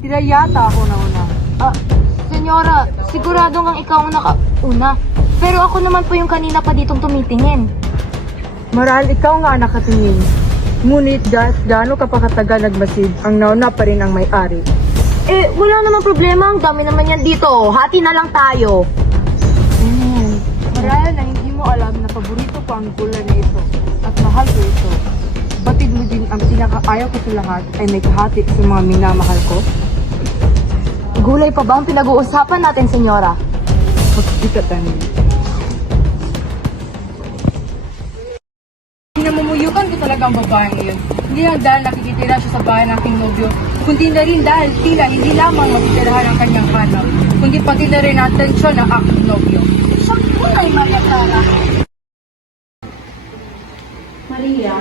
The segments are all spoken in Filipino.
Sila yata ako na una. Senyora, sigurado ngang ikaw ang nakauna. Pero ako naman po yung kanina pa ditong tumitingin. Maral, ikaw nga nakatingin. Ngunit gaano ka pa katagal nagmasid, ang nauna pa rin ang may-ari. Wala namang problema. Ang dami naman yan dito. Hati na lang tayo. Maral, na hindi mo alam na paborito ko ang gulay na ito at mahal ko ito. Batid mo din ang pinakaayaw ko sa lahat ay may kahati sa mga minamahal ko? Gulay pa ba ang pinag-uusapan natin, senyora? Magkita tayo. Pinamumuyukan ko talaga ang babaeng iyon. Hindi lang dahil nakikitira siya sa bahay ng aking nobyo, kundi na rin dahil tila hindi lamang matitirahan ang kanyang hanap, kundi pati na rin ang atensyon ng aking nobyo. Siyang kulay, Maria Clara. Maria,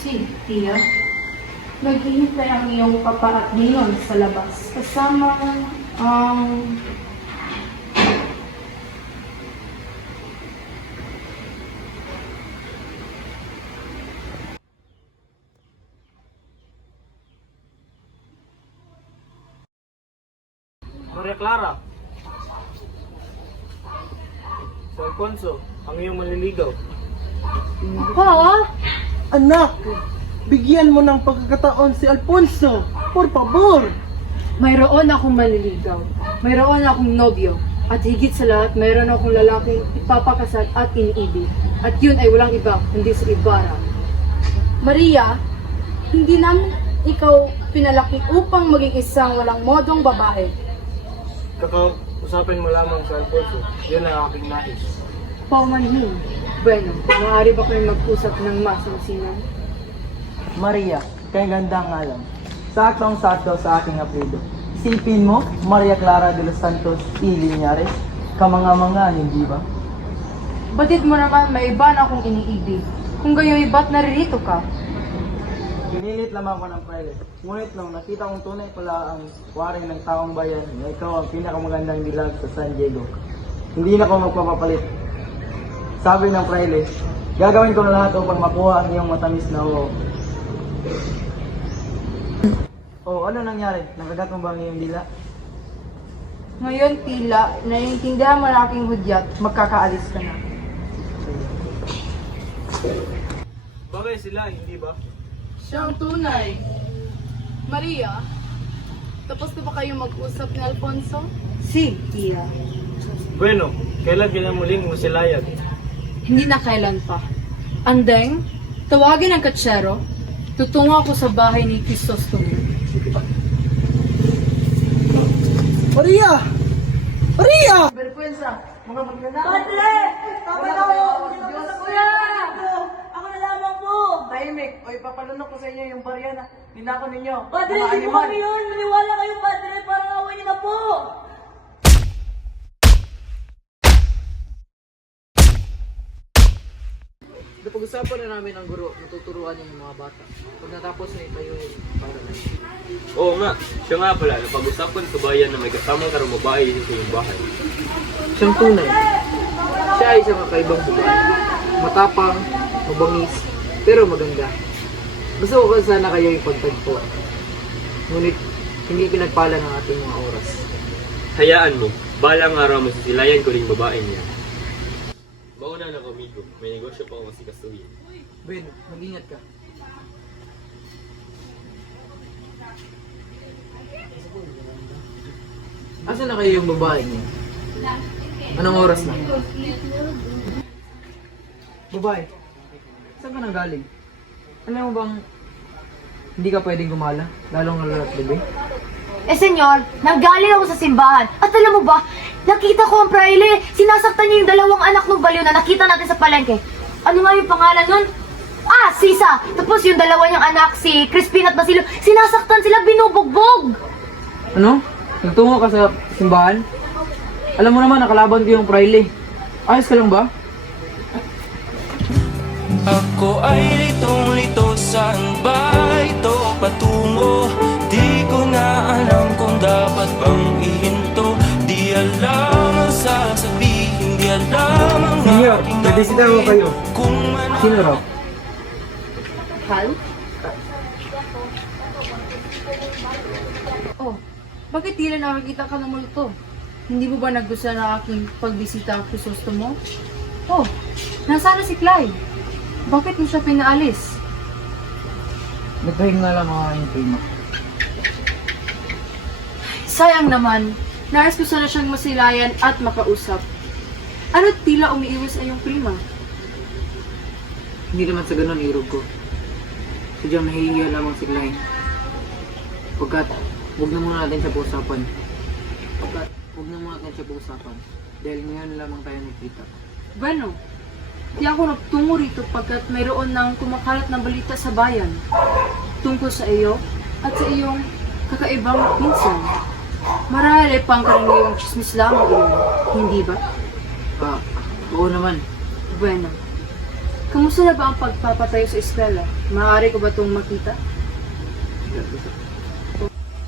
Si, Tia. naghihintay ang iyong papa at ninong sa labas. Kasama ang... Maria Clara. Si Alfonso, ang iyong manliligaw. Anak, bigyan mo ng pagkakataon si Alfonso. Por favor. Mayroon akong manliligaw. Mayroon akong nobyo. At higit sa lahat, mayroon akong lalaking ipapakasal at iniibig. At yun ay walang iba, kundi si Ibarra. Maria, hindi namin ikaw pinalaki upang maging isang walang modong babae. Kakausapin mo lamang si Alfonso. Yun ang aking nais. Paumanhin. Bueno, maaari ba kayong mag-usap ng masinsinan? Maria, kay ganda nga lang. Saktong-sakto sa aking apelido. Isipin mo, Maria Clara de los Santos y Liñares. Kamanga-manga, hindi ba? Batid mo naman, may iba na akong iniibig. Kung gayo'y ba't naririto ka? Pinilit lamang ko ng pwede. Ngunit nung nakita kong tunay pala ang waring ng taong bayan na ikaw ang pinakamagandang dilag sa San Diego, hindi na ako magpapapalit. Sabi ng fraile, gagawin ko na lahat upang makuha ang iyong matamis na uho. Oh, ano nangyari? Nakagat mo ba ang iyong dila? Ngayon, tila, naiintindihan mo na aking hudyat, magkakaalis ka na. Bagay sila, hindi ba? Siyang tunay. Maria, tapos na ba kayong mag-usap ni Alfonso? Si, Tia. Bueno, kailan kinamuling mo silayag? Hindi na kailan pa. Andeng, tawagin ang katsero. Tutungo ako sa bahay ni Crisostomo. Maria! Maria! Tahimik, o ipapalunok ko sa inyo yung barya na ninako ninyo. Padre, hindi po kami yun! Maniwala kayo, Padre! Parang away niyo na po! Napag-usapan na namin ang guro, natuturuan niya yung mga bata. Pag natapos na itayo yung para na. Oo nga, siya nga pala, napag-usapan sa bayan na may kasamang karang babae dito sa iyong bahay. Siyang tunay. Siya ay isang kakaibang babae. Matapang, mabangis, pero maganda. Gusto ko sana kayo ipagtagpo. Ngunit hindi pinagpala ng ating mga oras. Hayaan mo, balang araw masisilayan ko rin babae niya. Mauna na kamigo, may negosyo pa akong sikasuhin. Ben, mag-ingat ka. Asa na kayo yung babae niya? Anong oras na? Babae, saan ka nang galing? Alam mo bang hindi ka pwedeng gumala, lalong lalo at gabi? Senyor, nanggaling ako sa simbahan. At alam mo ba, nakita ko ang praile. Sinasaktan niya yung dalawang anak ng baliw na nakita natin sa palengke. Ano nga yung pangalan nun? Sisa! Tapos yung dalawa niyang anak, si Crispin at Basilio, sinasaktan sila, binubugbog! Ano? Nagtungo ka sa simbahan? Alam mo naman, nakalaban ko yung praile. Ayos ka lang ba? Ako ay litong-lito, saan ba ito patungo? Di ko na alam kung dapat bang ihinto. Di alam ang sasabihin, di alam ang Senyor, aking nabisita ko kayo. kung ano. Sino raw? Hal? Oh, Bakit tila nakakita ka ng multo? Hindi mo ba nagustuhan ang aking pagbisita Crisostomo? Oh, nasaan na si Clyde? Bakit mo siya pinaalis? Nagpahinga lang ako ngayon, prima. Sayang naman, nais ko sana siyang masilayan at makausap. Ano't tila umiiwas ang iyong prima? Hindi naman sa ganun irog ko. Sadyang nahihiya lamang si Klein. Pagkat, huwag na muna natin siya pag-usapan. Dahil ngayon lamang tayo nagkita. Bueno, di ako nagtungo rito pagkat mayroon ng kumakalat na balita sa bayan tungkol sa iyo at sa iyong kakaibang pinsan. Marahil ay pangkaraniwang chismis lamang iyon, hindi ba? Oo naman. Bueno, kamusta na ba ang pagpapatayo sa eskwela? Maaari ko ba itong makita?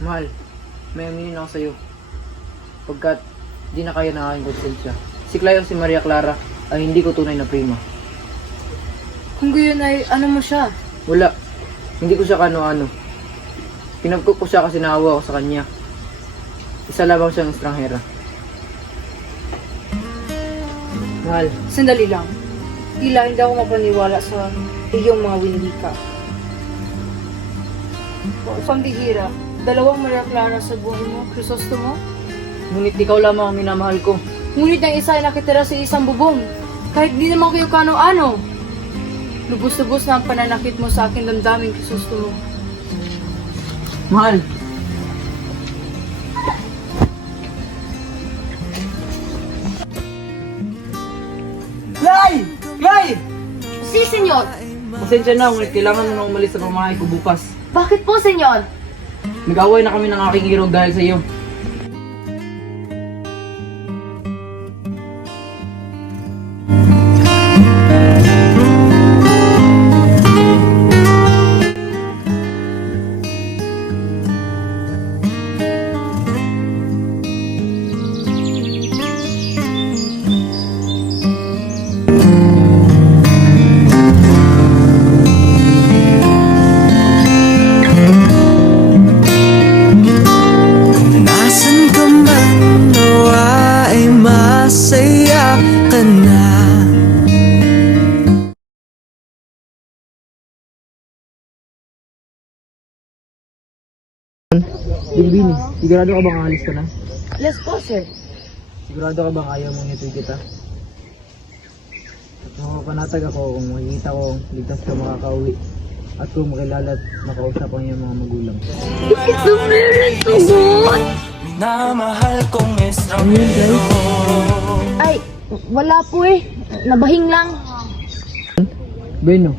Mahal, may aminin ako sa'yo. Pagkat di na kaya ng aking konsensya. Si Clay o si Maria Clara ay hindi ko tunay na prima. Kung gayon ay ano mo siya? Wala. Hindi ko siya kano-ano. Pinagkuk ko siya kasi naawa ako sa kanya. Isa lamang siyang estranghera. Mahal, Sandali lang. Tila hindi ako mapaniwala sa iyong mga winwika. Pambihira, dalawang Maria Clara sa buhay mo, Crisostomo? ngunit ikaw lamang ang minamahal ko. Ngunit ang isa ay nakitira sa isang bubong. Kahit di naman kayo kano-ano. Lubos-lubos na ang pananakit mo sa akin damdamin, Crisostomo. Mahal, Clay! Clay! Si, senyor! Pasensya na, ngunit kailangan mo na umalis sa pamahay ko bukas. Bakit po, senyor? Nag-away na kami ng aking irog dahil sa iyo. Nasaan ka man, nawa ay masaya ka na. Bilbini, sigurado ka bang aalis ka na? Yes po, sir. Sigurado ka bang ayaw mo nito'y kita? At makapanatag ako kung makikita ko ligtas ka makakauwi at kung makilala at makausap ang iyong mga magulang. Minamahal kong estranghero. Ay, wala po eh. Nabahing lang. Beno,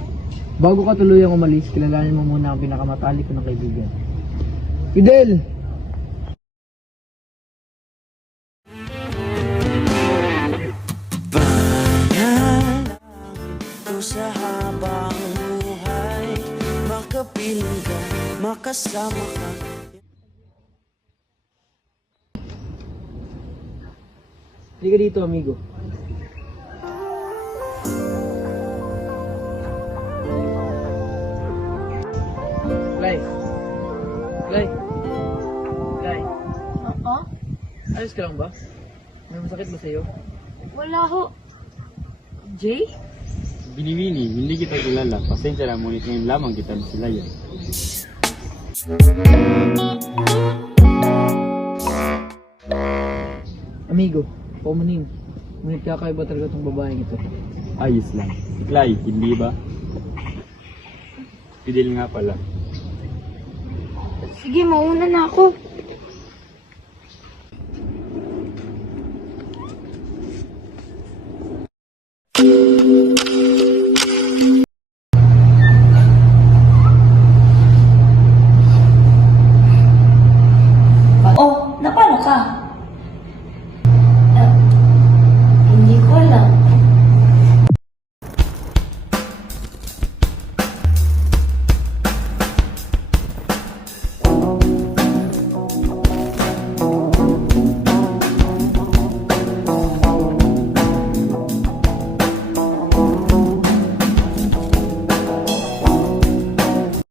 bago ka tuluyang umalis, kilalanin mo muna ang pinakamatalik ko ng kaibigan. Fidel! Ito sa habang buhay, makapiling ka, makasama ka. Hindi ka dito, amigo. Clay! Clay! Clay! Oo? Ayos ka lang ba? May masakit ba sa'yo? Wala ho. Jay? Binibini, hindi kita kilala. Pasensya lang, ngunit ngayon lamang kita nasilayan. Amigo, paumanin. Ngunit kakaiba talaga itong babaeng ito. Ayos lang. Si Clay, hindi ba? Fidel nga pala. Sige, mauna na ako.